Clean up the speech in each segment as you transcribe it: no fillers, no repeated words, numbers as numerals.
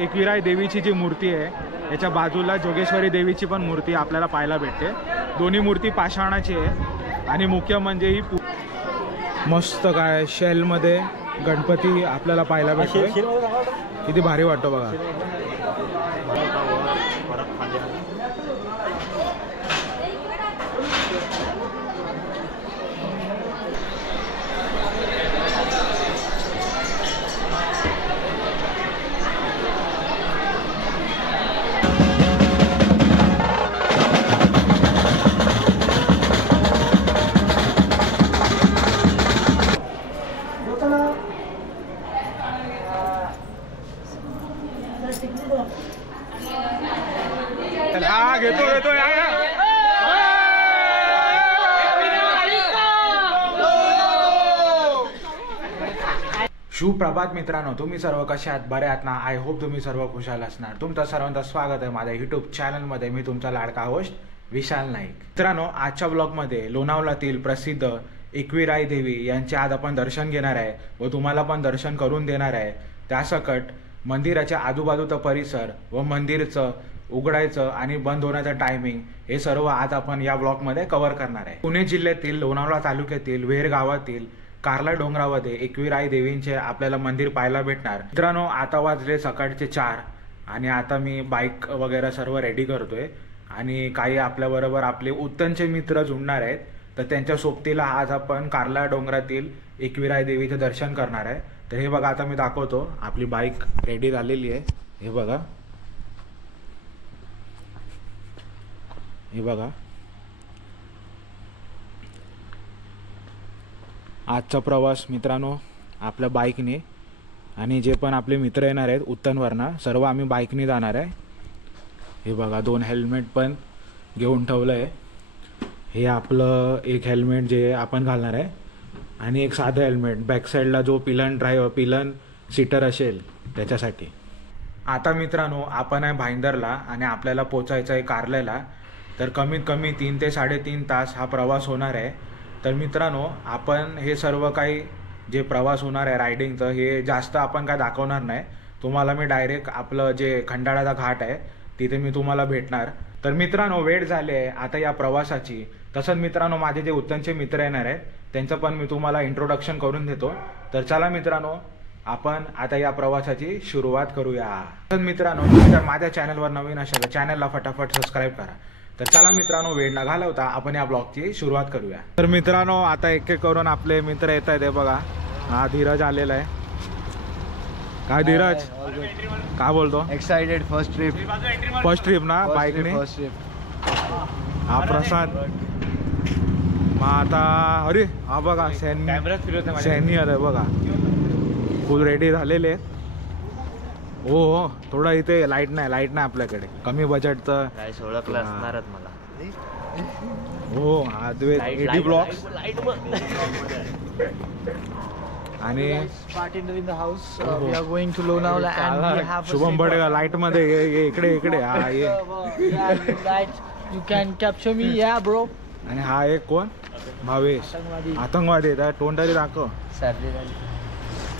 एकविराई देवीची जी मूर्ती आहे याच्या बाजूला जोगेश्वरी देवीची पण मूर्ती आपल्याला पाहायला भेटते। दोन्ही मूर्ती पाषाणाची आहे आणि मुख्य म्हणजे ही मस्त काय शेलमध्ये गणपती आपल्याला पाहायला भेटतोय। किती भारी वाटतो बघा। सुप्रभात मित्रांनो, तुम्ही सर्व कशा आहात? बरे आहात ना? आय होप तुम्ही सर्व खुशाल असणार। तुमचं सर्वांचं स्वागत आहे माझ्या यूट्यूब चॅनलमध्ये। मी तुमचा लाडका होस्ट विशाल नाईक। मित्रांनो, आजच्या ब्लॉगमध्ये लोणावळ्यातील प्रसिद्ध एकविराई देवी यांचे आज आपण दर्शन घेणार आहे व तुम्हाला पण दर्शन करून देणार आहे। त्यासकट मंदिराच्या आजूबाजूचा परिसर व मंदिरचं उघडायचं आणि बंद होण्याचं टायमिंग हे सर्व आज आपण या ब्लॉगमध्ये कव्हर करणार आहे। पुणे जिल्ह्यातील लोणावळा तालुक्यातील वेर गावातील कारला डोंगरामध्ये एकविराई देवींचे आपल्याला मंदिर पाहायला भेटणार। मित्रांनो, आता वाजले सकाळचे 4 आणि आता मी बाईक वगैरे सर्व रेडी करतोय आणि काही आपल्याबरोबर आपले उत्तनचे मित्र जुळणार आहेत, तर त्यांच्या सोबतीला आज आपण कारला डोंगरातील एकविराई देवीचे दर्शन करणार आहे। तर हे बघा, आता मी दाखवतो, आपली बाईक रेडी झालेली आहे। हे बघा, हे बघा, आजचा प्रवास मित्रांनो आपल्या बाईकने आणि जे पण आपले मित्र येणार आहेत उत्तनवरनं सर्व आम्ही बाईकने जाणार आहे। हे बघा, 2 हेल्मेट पण घेऊन ठेवलं आहे। हे आपलं एक हेल्मेट जे आपण घालणार आहे आणि एक साधं हेल्मेट बॅक साईडला जो पिलन सीटर असेल त्याच्यासाठी। आता मित्रांनो आपण आहे भाईंदरला आणि आपल्याला पोचायचं आहे कारल्याला। तर कमीत कमी 3 ते 3.5 तास हा प्रवास होणार आहे। तर मित्रांनो, आपण हे सर्व काही जे प्रवास होणार आहे रायडिंगचं हे जास्त आपण काय दाखवणार नाही तुम्हाला। मी डायरेक्ट आपलं जे खंडाळ्याचा घाट आहे तिथे मी तुम्हाला भेटणार। तर मित्रांनो, वेळ झाली आहे आता या प्रवासाची। तसंच मित्रांनो, माझे जे उत्तनचे मित्र येणार आहेत त्यांचं पण मी तुम्हाला इंट्रोडक्शन करून देतो। तर चला मित्रांनो, आपण आता या प्रवासाची सुरुवात करूया। तर मित्रांनो, तुम्ही जर माझ्या चॅनलवर नवीन असाल तर चॅनलला फटाफट सबस्क्राईब करा। तर चला मित्रांनो, वेळ न घालवता आपण या ब्लॉगची सुरुवात करूया। तर मित्रांनो, आता एक एक करून आपले मित्र येत आहेत। हे बघा, हा धीरज आलेला आहे। काय धीरज, काय बोलतो? एक्साइटेड, फर्स्ट ट्रिप ना बाईकने। हा प्रसाद, मग आता अरे हा बघा सैनी आलाय बघा, फुल रेडी झालेले आहेत। हो, थोडा इथे लाईट नाही आपल्याकडे, कमी बजेटचं असणारच मला। हो, अद्वैत एडी ब्लॉग्स आणि शुभम बडेगा लाईट मध्ये इकडे हा ये यू कॅन कॅप्चर मी या ब्रो। आणि हा एक कोण? भावेश, आतंकवादी आहे, तोंड तरी दाखव।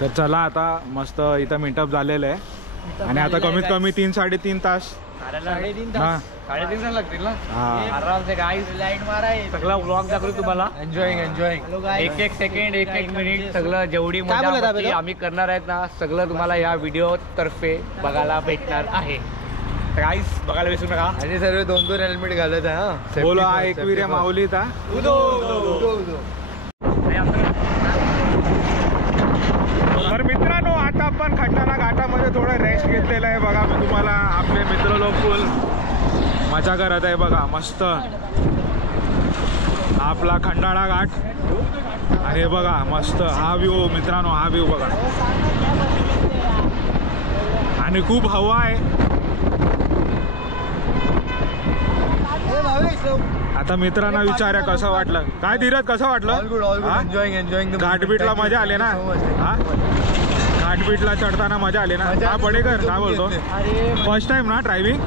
तर चला, आता मस्त इथं मिटअप झालेलं आहे आणि आता कमीत कमी 3-3.5 तास 3.5 तास लागतील ना आराम से। गाइस लाईट मारा, सगळा व्लॉग दाखवू तुम्हाला। एन्जॉयिंग एक सेकंड एक मिनिट सगळं जेवढी मजा आम्ही करणार आहेत ना सगळं तुम्हाला या व्हिडिओ तर्फे बघायला भेटणार आहे। गाइस बघायला विसरू नका आणि सर्व 2-2 हेल्मेट घालत आहे। बोलो हा एकविरा माऊली था उदो। तर मित्रांनो, आता आपण खंडाळा घाटामध्ये थोडं रेस्ट घेतलेलं आहे। बघा, मी तुम्हाला आपले मित्र लोक फुल मजा करत आहे। बघा, मस्त आपला खंडाळा घाट आणि बघा मस्त हा व्ह्यू मित्रांनो, हा व्ह्यू बघा आणि खूप हवा आहे। आता मित्रांना विचारा कसं वाटलं, काय धीरज कसं वाटलं? एन्जॉयिंग घाटबीटला मजा आली ना? हा, घाटबीटला चढताना मजा आली ना? हा बडेकर काय बोलतो? फर्स्ट टाइम ना ड्रायव्हिंग?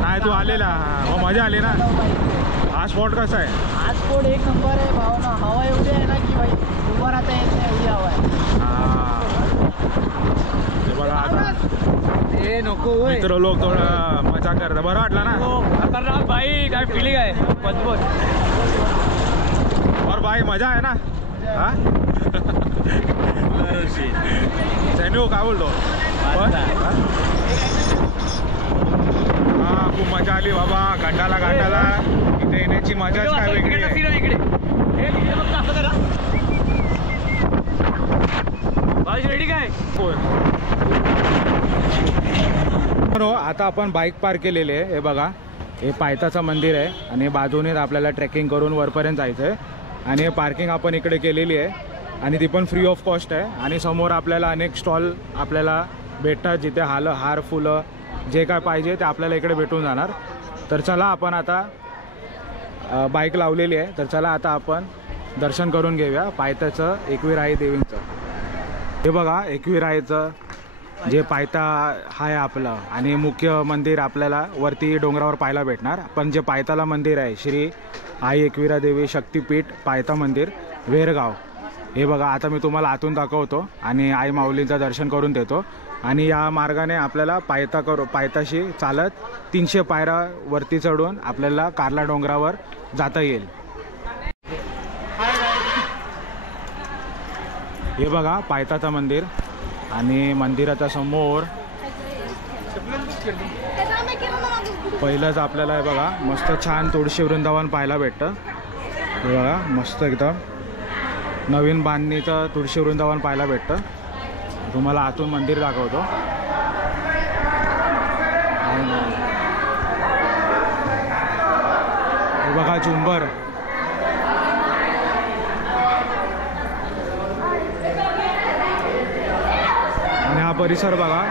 नाही, तू आलेला, मग मजा आली ना? हा स्पॉट कसा आहे? हा स्पॉट एक नंबर आहे भावना, हवा एवढी आहे ना की भाई उभं राहता येत नाही एवढी हवा आहे. हा. हे बघा आता ए नको मित्र लोक थोडं मजा करतात. बरं वाटलं ना? खतरनाक भाई, काय फिलिंग आहे मजबूत. और भाई मजा आहे ना? हा सैनू काय बोलतो? हा खूप मजा आली बाबा. घाटाला इथे येण्याची मजाच काय वेगळी आहे. रेडी काय? आता आपण बाईक पार्क केलेली आहे. हे बघा, हे पायथ्याचं मंदिर आहे आणि बाजूनेच आपल्याला ट्रेकिंग करून वरपर्यंत जायचं आहे. आणि हे पार्किंग आपण इकडे केलेली आहे आणि ती पण फ्री ऑफ कॉस्ट आहे. आणि समोर आपल्याला अनेक स्टॉल आपल्याला भेटतात जिथे हार फुलं जे काय पाहिजे ते आपल्याला इकडे भेटून जाणार. तर चला आपण आता बाईक लावलेली आहे, तर चला आता आपण दर्शन करून घेऊया पायथ्याचं एकविराई देवींचं. हे बघा एकविराईचं जे पायथा आहे आपलं आणि मुख्य मंदिर आपल्याला वरती डोंगरावर पाहायला भेटणार. पण जे पायथ्याला मंदिर आहे श्री आई एकविरा देवी शक्तिपीठ पायथा मंदिर वेरगाव, हे बघा आता मी तुम्हाला आतून दाखवतो आणि आई माऊलींचं दर्शन करून देतो. आणि या मार्गाने आपल्याला पायथ्याशी चालत 300 पायऱ्या वरती चढून आपल्याला कार्ला डोंगरावर जाता येईल. हे बघा पायथ्याचं मंदिर आणि मंदिराच्या समोर पहिलंच आपल्याला हे बघा मस्त छान तुळशी वृंदावन पाहायला भेटतं. हे बघा मस्त एकदम नवीन बांधणीचं तुळशी वृंदावन पाहायला भेटतं. तुम्हाला आतून मंदिर दाखवतो. हे बघा झुंबर, आणि हा परिसर बघा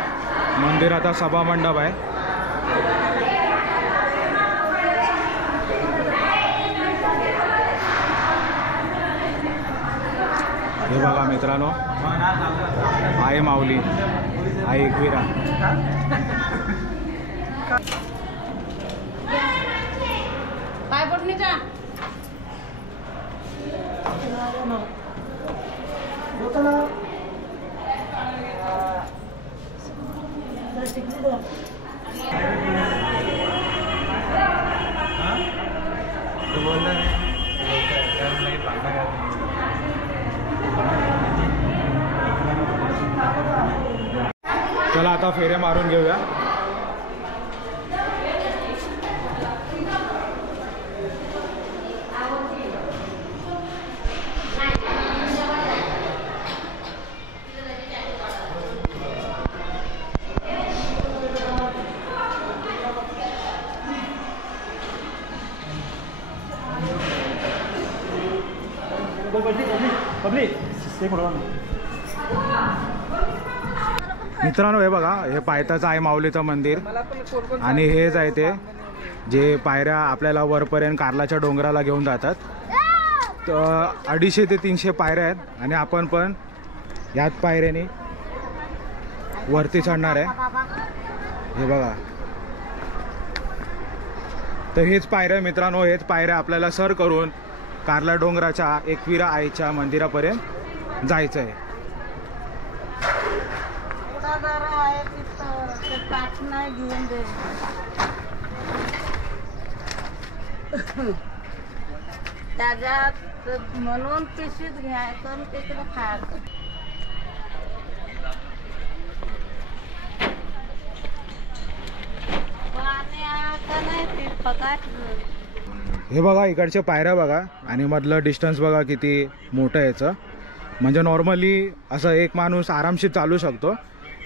मंदिराचा सभा मंडप आहे. हे बघा मित्रांनो आई माऊली आई एकविरा. काय पटणीचा चला आता फेऱ्या मारून घेऊया. मित्रांनो हे बघा हे पायथ्याचं आहे माऊलीचं मंदिर आणि हेच आहे ते जे पायऱ्या आपल्याला वरपर्यंत कार्लाच्या डोंगराला घेऊन जातात. तर 250 ते 300 पायऱ्या आहेत आणि आपण पण याच पायऱ्याने वरती चढणार आहे. हे बघा तर हेच पायऱ्या मित्रांनो, हेच पायऱ्या आपल्याला सर करून कार्ला डोंगराच्या एकविरा आईच्या मंदिरापर्यंत जायचं आहे. घेऊन दे त्याच्यात म्हणून पिशवीत घ्यायचं आणि तिकडे खायचं. हे बघा इकडच्या पायऱ्या बघा आणि मधलं डिस्टन्स बघा किती मोठं याचं. म्हणजे नॉर्मली असं एक माणूस आरामशीर चालू शकतो.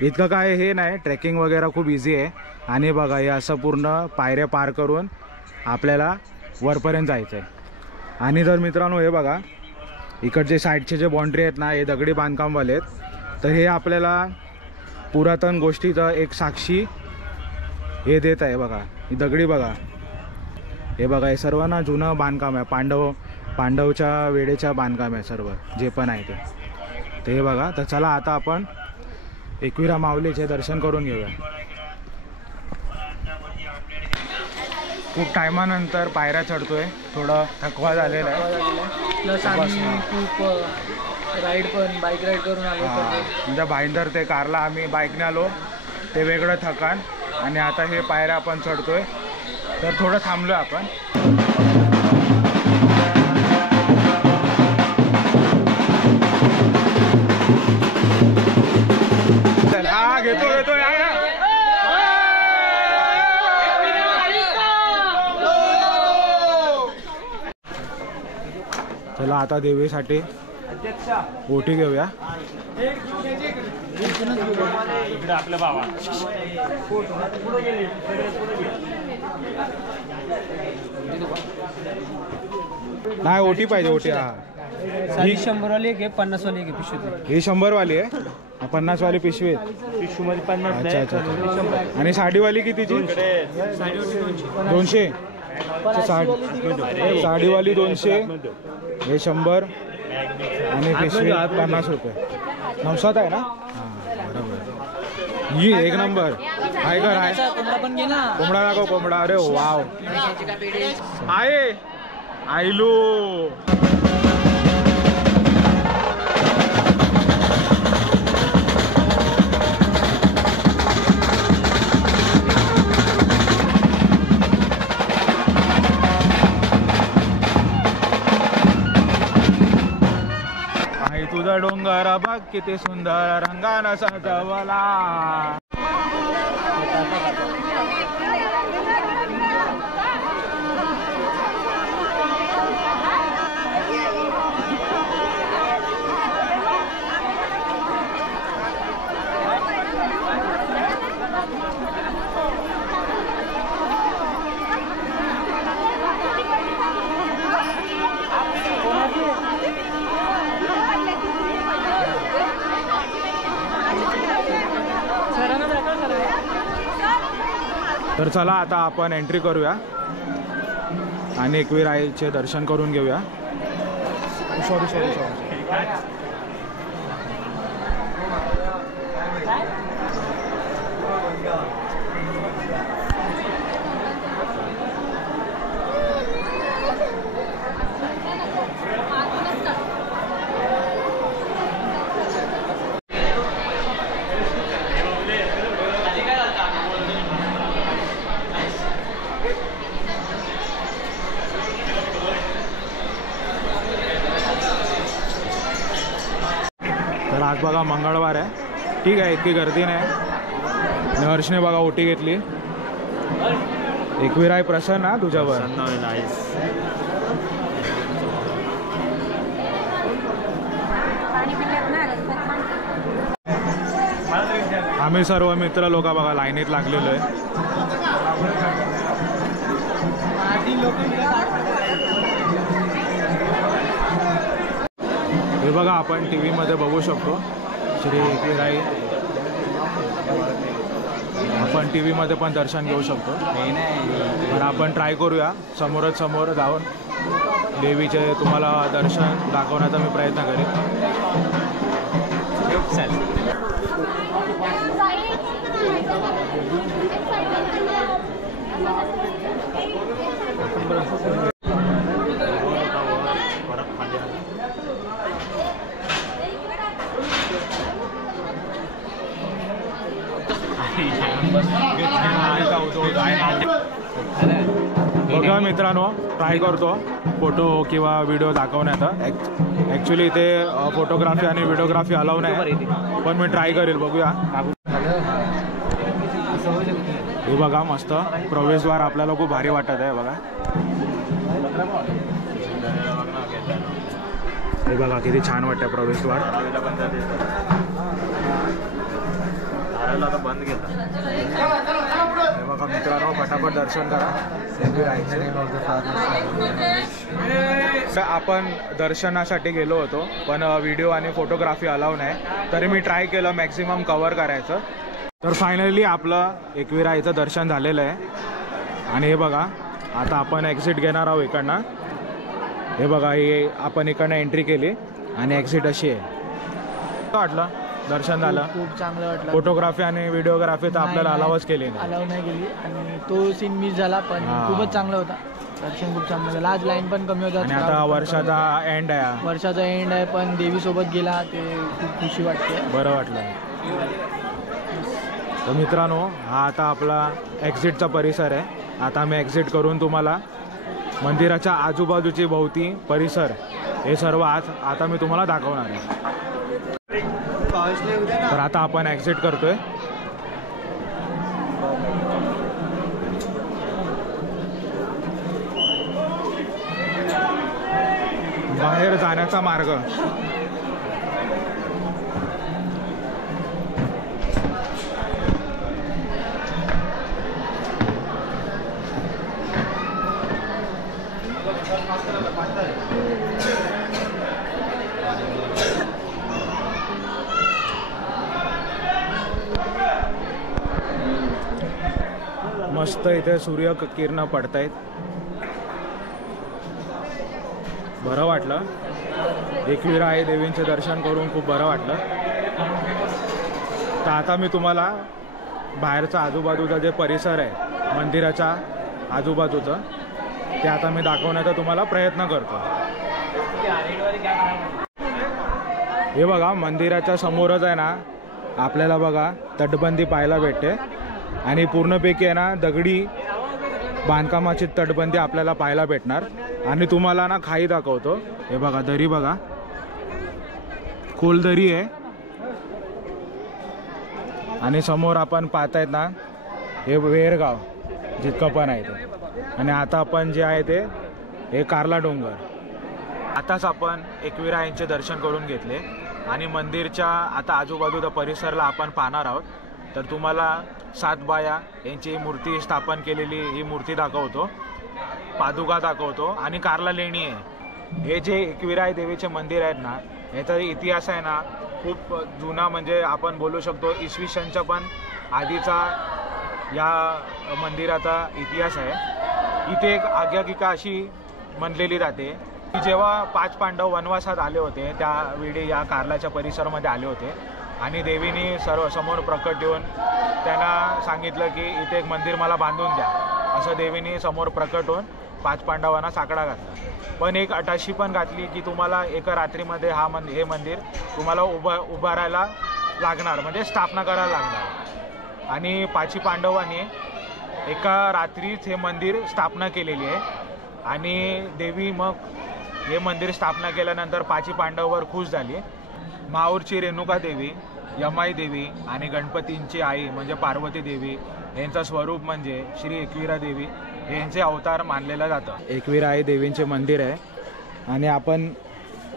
इतकं काय हे नाही, ट्रेकिंग वगैरे खूप इझी आहे. आणि बघा हे असं पूर्ण पायऱ्या पार करून आपल्याला वरपर्यंत जायचं आहे. आणि जर मित्रांनो हे बघा इकडचे साईडचे जे बाउंड्री आहेत ना हे दगडी बांधकामवाले आहेत. तर हे आपल्याला पुरातन गोष्टीचं एक साक्षी हे देत आहे. बघा ही दगडी बघा, हे बघा हे सर्व ना जुनं बांधकाम आहे. पांडवच्या वेळेच्या बांधकाम आहे सर्व जे पण आहे ते. तर हे बघा. तर चला आता आपण एकविरा माऊलीचे दर्शन करून घेऊया. खूप टायमानंतर पायऱ्या चढतोय, थोडं थकवा झालेला आहे. प्लस आम्ही खूप राईड पण बाईक राईड करून आलो. म्हणजे भाईंदर ते कारला आम्ही बाईकने आलो, ते वेगळं ठिकाण. आणि आता हे पायऱ्या आपण चढतोय, तर थोडं थांबलो आपण. हा घेतो चला आता देवीसाठी ओटी घेऊया. आपल्या बाबा नाही ओटी पाहिजे, ओटी. हा 100 वाली आहे 50 वाली आहे पिशवी. ही 100 वाली आहे, 50 वाली पिशवी आहे. पिशवी मध्ये 50. अच्छा अच्छा. आणि साडीवाली कितीची? 200. साडीवाली 200, हे 100 आणि पिशवी 50 रुपये. नवसात आहे ना? हां बरोबर. ही एक नंबर आहे का? आहे कोंबडा दाखव, कोंबडा. अरे वाव आहे आयलू. तुझा डोंगर बघ किती सुंदर रंगानं सजवला. तर चला आता आपण एंट्री करूया आणि एकविराईचे दर्शन करून घेऊया. सॉरी. तर आज बघा मंगळवार आहे, ठीक आहे, इतकी गर्दी नाही. हर्षने बघा ओटी घेतली. एकविराई प्रसन्न तुझ्यावर. आम्ही सर्व मित्र लोक बघा लाईनीत लागलेलो आहे. हे बघा आपण टी व्हीमध्ये बघू शकतो श्री एकविराई. आपण टी व्हीमध्ये पण दर्शन घेऊ शकतो. पण आपण ट्राय करूया समोरच समोर जाऊन देवीचे तुम्हाला दर्शन दाखवण्याचा मी प्रयत्न करेन. बघा मित्रांनो, ट्राय करतो फोटो किंवा व्हिडिओ दाखवण्याचा. ॲक्च्युली इथे फोटोग्राफी आणि व्हिडिओग्राफी अलाउ नाही, पण मी ट्राय करेल. बघूया. हे बघा मस्त प्रवेशद्वार आपल्याला खूप भारी वाटत आहे. बघा हे बघा किती छान वाटतं प्रवेशद्वार. बंद केला. हे बघा मित्रांनो, फटाफट दर्शन करा. आपण दर्शनासाठी गेलो होतो, पण व्हिडिओ आणि फोटोग्राफी अलाउ नाही, तरी मी ट्राय केलं मॅक्झिमम कव्हर करायचं. तर फायनली आपलं एकविराईचं दर्शन झालेलं आहे. आणि हे बघा आता आपण एक्झिट घेणार आहोत इकडनं. हे बघा, हे आपण इकडनं एंट्री केली आणि एक्झिट अशी आहे. काय वाटलं? दर्शन झालं? खूप चांगलं वाटलं. फोटोग्राफी आणि व्हिडिओग्राफी तर आपल्याला अलावच केली नाही. अलाव नाही केली आणि तो सीन मिस झाला, पण खूपच चांगला होता. दर्शन खूप छान झालं. आज लाईन पण कमी होतात आणि आता वर्षाचा एंड आहे, वर्षाचा एंड आहे, पण देवीसोबत गेला ते खूप खुशी वाटते. बरं वाटलं. तर मित्रांनो, हा आता आपला एक्झिटचा परिसर आहे. आता मी एक्झिट करून तुम्हाला मंदिराच्या आजूबाजूची भोवती परिसर हे सर्व आता मी तुम्हाला दाखवणार आहे. तर आता आपण एक्झिट करतोय. बाहेर जाण्याचा मार्ग. मस्त इथे सूर्य किरण पडतायत. बरं वाटलं. एकविरा आई देवींचे दर्शन करून खूप बरं वाटलं. तर आता मी तुम्हाला बाहेरचा आजूबाजूचा जे परिसर आहे मंदिराच्या आजूबाजूचं ते आता मी दाखवण्याचा तुम्हाला प्रयत्न करतो. हे बघा, मंदिराच्या समोरच आहे ना आपल्याला बघा तटबंदी पाहायला भेटते आणि पूर्णपैकी आहे ना दगडी बांधकामाची तटबंदी आपल्याला पाहायला भेटणार. आणि तुम्हाला ना खाई दाखवतो. हे बघा, दरी बघा, खोल दरी आहे. आणि समोर आपण पाहतायत ना हे वेरगाव जितकं पण आहे ते. आणि आता आपण जे आहे ते हे कार्ला डोंगर. आताच आपण एकविरा यांचे दर्शन करून घेतले आणि मंदिरच्या आता आजूबाजूच्या परिसराला आपण पाहणार आहोत. तर तुम्हाला 7 बाया यांची मूर्ती स्थापन केलेली ही मूर्ती दाखवतो, पादुका दाखवतो आणि कार्ला लेणी आहे. हे जे एकविरा देवीचे मंदिर आहेत ना याचा इतिहास आहे ना खूप जुना, म्हणजे आपण बोलू शकतो इसवी सनच्या पण आधीचा या मंदिराचा इतिहास आहे. इथे एक आज्ञागिका अशी म्हणलेली जाते की जेव्हा 5 पांडव वनवासात आले होते त्यावेळी या कार्लाच्या परिसरामध्ये आले होते आणि देवीने सर्व समोर प्रकट येऊन त्यांना सांगितलं की इथे एक मंदिर मला बांधून द्या. असं देवीने समोर प्रकट होऊन 5 पांडवांना साकडा घातला. पण एक अटाशी पण घातली की तुम्हाला एका रात्रीमध्ये हे मंदिर तुम्हाला उभारायला लागणार, म्हणजे स्थापना करायला लागणार. आणि 5 पांडवांनी एका रात्रीच हे मंदिर स्थापना केलेली आहे. आणि देवी मग हे मंदिर स्थापना केल्यानंतर 5 पांडवांवर खुश झाली. माहूरची रेणुका देवी, यमाई देवी आणि गणपतींची आई म्हणजे पार्वती देवी यांचं स्वरूप म्हणजे श्री एकविरा देवी यांचे अवतार मानलेलं जातं. एकविरा आई देवींचे मंदिर आहे. आणि आपण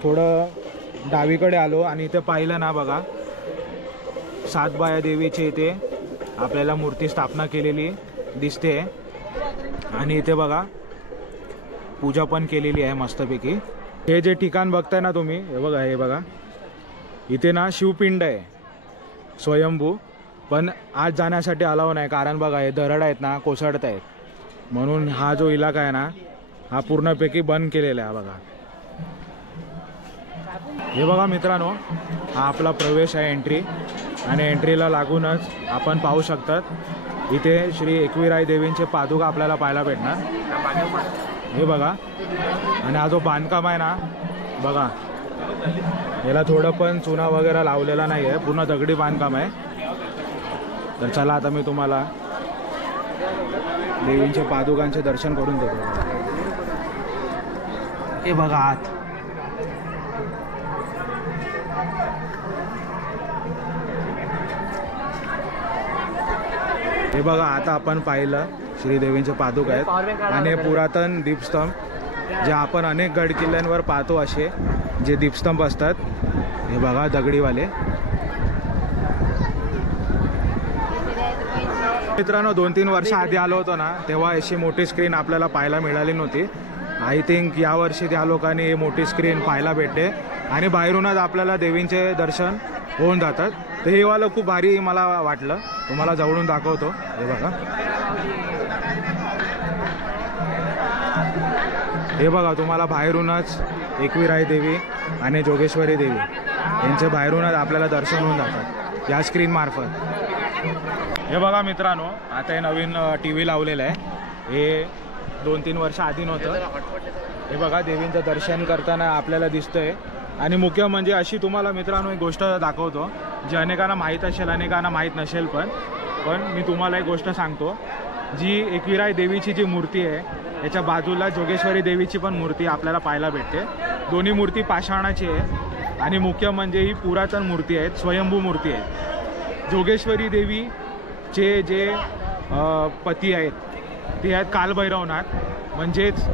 थोडं डावीकडे आलो आणि इथे पाहिलं ना बघा 7 बाया देवीचे इथे आपल्याला मूर्ती स्थापना केलेली दिसते. आणि इथे बघा पूजा पण केलेली आहे मस्तपैकी. हे जे ठिकाण बघताय ना तुम्ही, हे बघा इथे ना शिवपिंड आहे स्वयंभू, पण आज जाण्यासाठी अलाव नाही कारण बघा हे दरड आहेत ना कोसळत आहेत, म्हणून हा जो इलाका आहे ना हा पूर्णपैकी बंद केलेला आहे. बघा हे बघा मित्रांनो, हा आपला प्रवेश आहे, एंट्री. आणि एंट्रीला लागूनच आपण पाहू शकतात इथे श्री एकविराई देवींचे पादुका आपल्याला पाहायला भेटणार. हे बघा. आणि हा जो बांधकाम आहे ना बघा, याला थोडं पण चुना वगैरे लावलेला नाही आहे, पूर्ण दगडी बांधकाम आहे. तर चला आता मी तुम्हाला देवींच्या पादुकांचे दर्शन करून देतो. हे बघा आत. हे बघा आता आपण पाहिलं श्रीदेवींचे पादुका आहेत आणि पुरातन दीपस्तंभ जे आपण अनेक गड किल्ल्यांवर पाहतो असे जे दीपस्तंभ असतात. हे बघा दगडीवाले. मित्रांनो 2-3 वर्ष आधी आलो होतो ना तेव्हा अशी मोठी स्क्रीन आपल्याला पाहायला मिळाली नव्हती. आय थिंक यावर्षी त्या लोकांनी ही मोठी स्क्रीन पाहायला भेटते आणि बाहेरूनच आपल्याला देवींचे दर्शन होऊन जातात. तर हे वालं खूप भारी मला वाटलं, तुम्हाला जवळून दाखवतो. हे बघा, हे बघा तुम्हाला बाहेरूनच एकविराई देवी आणि जोगेश्वरी देवी यांचे बाहेरूनच आपल्याला दर्शन होऊन जातात या स्क्रीन मार्फत. हे बघा मित्रांनो, आता हे नवीन TV लावलेलं आहे. हे 2-3 वर्ष आधी नव्हतं. हे बघा देवींचं दर्शन करताना आपल्याला दिसतंय. आणि मुख्य म्हणजे अशी तुम्हाला मित्रांनो एक गोष्ट दाखवतो जी अनेकांना माहीत असेल अनेकांना माहीत नसेल, पण मी तुम्हाला एक गोष्ट सांगतो. जी एकविराई देवीची जी मूर्ती आहे याच्या बाजूला जोगेश्वरी देवीची पण मूर्ती आपल्याला पाहायला भेटते. दोन्ही मूर्ती पाषाणाची आहे आणि मुख्य म्हणजे ही पुरातन मूर्ती आहेत, स्वयंभू मूर्ती आहे. जोगेश्वरी देवीचे जे पती आहेत ते आहेत कालभैरवनाथ, म्हणजेच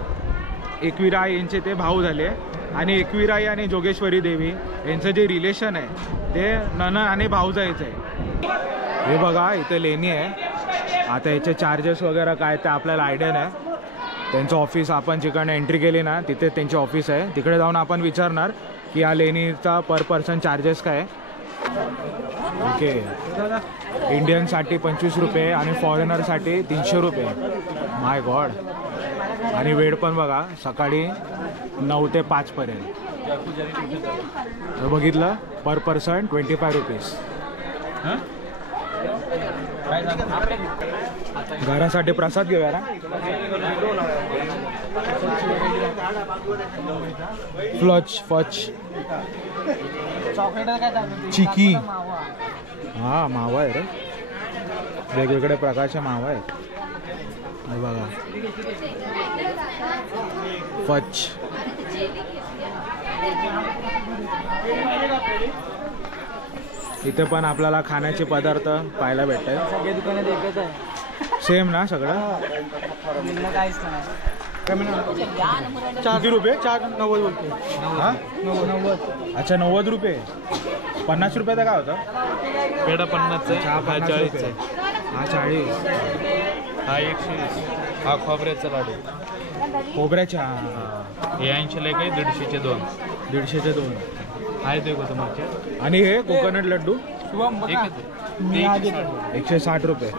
एकविराई यांचे ते भाऊ झाले. आणि एकविराई आणि जोगेश्वरी देवी यांचं जे रिलेशन आहे ते नणंद आणि भाऊजाईचं आहे. हे बघा इथे लेणी आहे. आता याचे चार्जेस वगैरे काय ते आपल्याला आयडिया नाही. त्यांचं ऑफिस आपण जिकडनं एंट्री केली ना तिथे त्यांचे ऑफिस आहे. तिकडे जाऊन आपण विचारणार की या लेणीचा पर पर्सन चार्जेस काय. ओके, इंडियनसाठी 25 रुपये आणि फॉरेनरसाठी 300 रुपये. माय गॉड. आणि वेळ पण बघा सकाळी 9 ते 5 पर्यंत. बघितलं पर पर्सन 25 रुपीज. घरासाठी प्रसाद घेऊया ना. फच चिकी. हा मावा आहे रे, वेगवेगळ्या प्रकारच्या मावा आहेत. बघा फच. इथे पण आपल्याला खाण्याचे पदार्थ पाहायला भेटतात. सगळे दुकानात एकच आहे. सेम ना सगळं. काहीच नाही. किती रुपये? 490 बोलते. हा 90. अच्छा 90 रुपये. 50 रुपयाचा काय होतं? पेढा 50 आहे, हा 40 आहे, हा 40. हा 120. हा खोबऱ्याचा लाडू. खोबऱ्याच्या हे 80 ला काही 150चे 2. 150चे 2 आहे ते होतं मागच्या. आणि हे कोकोनट लड्डू एकच आहे. 160 रुपये.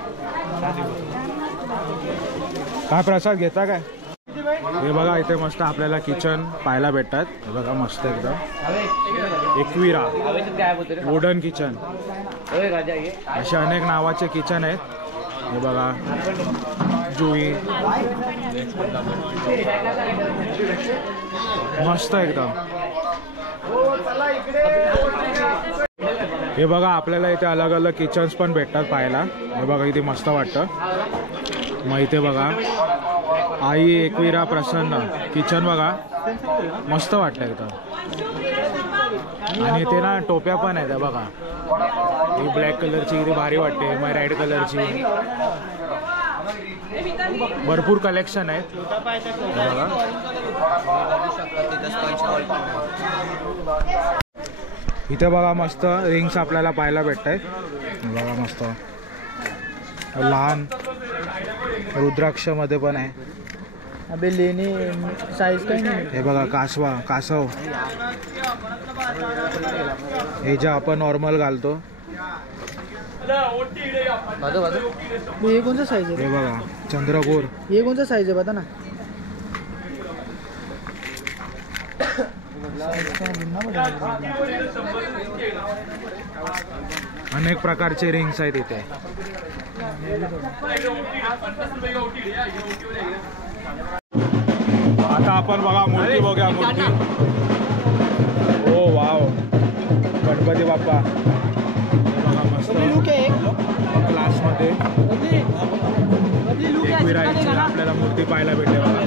काय प्रसाद घेता काय? हे बघा इथे मस्त आपल्याला किचन पाहायला भेटतात. हे बघा मस्त एकदम एकविरा वुडन किचन. असे अनेक नावाचे किचन आहेत. हे बघा जुई मस्त एकदम. हे बघा आपल्याला इथे अलग अलग किचन्स पण भेटतात पाहायला. हे बघा इथे मस्त वाटतं. मग इथे बघा आई एकविरा प्रसन्न किचन बघा मस्त वाटतं एकदम. आणि इथे ना टोप्या पण आहेत बघा. ही ब्लॅक कलरची किती भारी वाटते. मग रेड कलरची भरपूर कलेक्शन आहेत बघा. इथे बघा मस्त रिंग्स आपल्याला पाहायला भेटत आहेत. बघा मस्त लहान रुद्राक्षमध्ये पण आहे. अबे लेणी साईज काही नाही. हे बघा कासव हे जे आपण नॉर्मल घालतो. हे कोणतं साईज आहे? हे बघा चंद्रकोर. हे कोणतं साईज आहे बघा ना. अनेक प्रकारचे रिंग्स आहेत इथे. आता आपण बघा मूर्ती बघूया. मूर्ती ओ वाव गणपती बाप्पा. बघा मस्त क्लासमध्ये एकविराईची आपल्याला मूर्ती पाहायला भेटते बघा.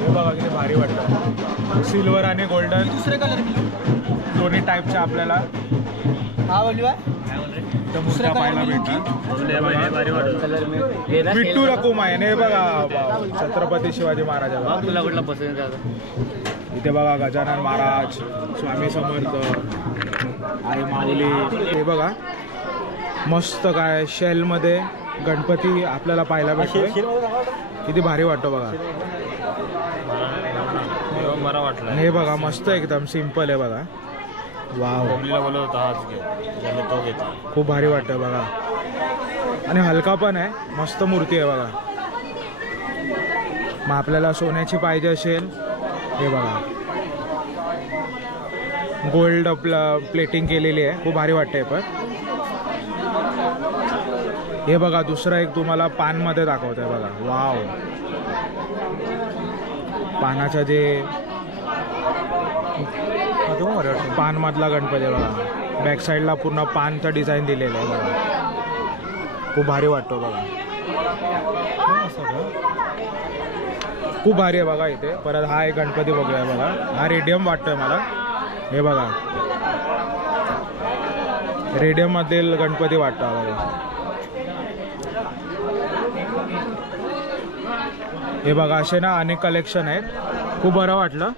हे बघा किती भारी वाटतं. सिल्वर आणि गोल्डन दुसरे कलर दोन्ही टाईपच्या आपल्याला हा बोलू मूर्त्या पाहायला भेटतात. विठ्ठू रखुमाई हे बघा छत्रपती शिवाजी महाराज. तुला कुठला पसंत आहे? इथे बघा गजानन महाराज, स्वामी समर्थ, आई माऊली. हे बघा मस्त काय शेलमध्ये गणपती आपल्याला पाहायला भेटतोय. किती भारी वाटतो बघा. बरा वाटला. हे बघा मस्त एकदम सिम्पल आहे बघा. वाव बोलवता आज घे तो घेतो. खूप भारी वाटतं बघा. आणि हलका पण आहे. मस्त मूर्ती आहे बघा. मग आपल्याला सोन्याची पाहिजे असेल हे बघा गोल्ड प्लेटिंग केलेली आहे. खूप भारी वाटते. पण हे बघा दुसरं एक तुम्हाला पानमध्ये दाखवतोय बघा. वाव, पानाच्या जे पानमधला गणपती आहे बघा. बॅक साईडला पूर्ण पानचं डिझाईन दिलेलं आहे बघा. खूप भारी वाटतो बघा. खूप भारी आहे बघा इथे. परत हा एक गणपती बघूया बघा. हा रेडियम वाटतोय मला. हे बघा रेडियम मधील गणपती वाटतो बघा. हे बघा असे ना अनेक कलेक्शन आहेत. खूप बरं वाटलं.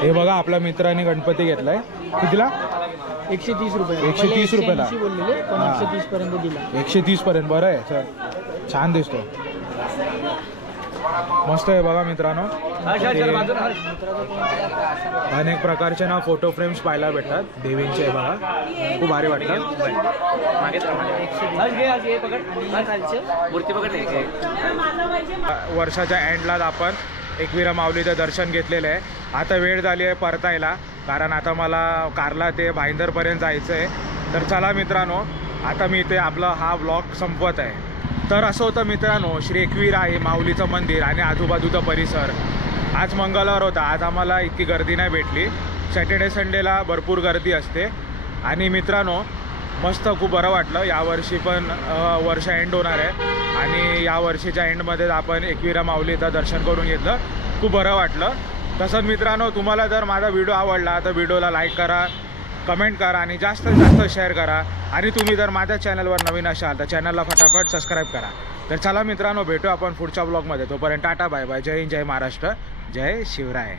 हे बघा आपल्या मित्राने गणपती घेतलाय. कितीला? 130 रुपये. 130 रुपयाला बोललेले पण 130 पर्यंत दिला. 130 पर्यंत. बरं आहे सर, छान दिसतो. मस्त आहे बघा मित्रांनो. अनेक प्रकारचे ना फोटो फ्रेम्स पाहायला भेटतात देवींचे. बघा खूप भारी वाटतात. वर्षाच्या एंडलाच आपण एकविरा माऊलीचं दर्शन घेतलेलं आहे. आता वेळ झाली आहे परतायला, कारण आता मला कारला ते भाईंदरपर्यंत जायचं आहे. तर चला मित्रांनो, आता मी इथे आपला हा व्लॉग संपवत आहे. तर असं होतं मित्रांनो, श्री एकविरा आहे माऊलीचं मंदिर आणि आजूबाजूचा परिसर. आज मंगळवार होता, आज आम्हाला इतकी गर्दी नाही भेटली. सॅटर्डे संडेला भरपूर गर्दी असते. आणि मित्रांनो मस्त खूप बरं वाटलं. यावर्षी पण वर्ष एंड होणार आहे आणि या वर्षीच्या एंडमध्ये आपण एकविरा माऊलीचं दर्शन करून घेतलं. खूप बरं वाटलं. तसंच मित्रांनो, तुम्हाला जर माझा व्हिडिओ आवडला तर व्हिडिओला लाईक करा, कमेंट करा आणि जास्तीत जास्त शेअर करा. आणि तुम्ही जर माझ्या चॅनलवर नवीन असाल तर चॅनलला फटाफट सबस्क्राईब करा. तर चला मित्रांनो, भेटू आपण पुढच्या ब्लॉगमध्ये. तोपर्यंत टाटा बाय बाय. जय हिंद, जय महाराष्ट्र, जय शिवराय.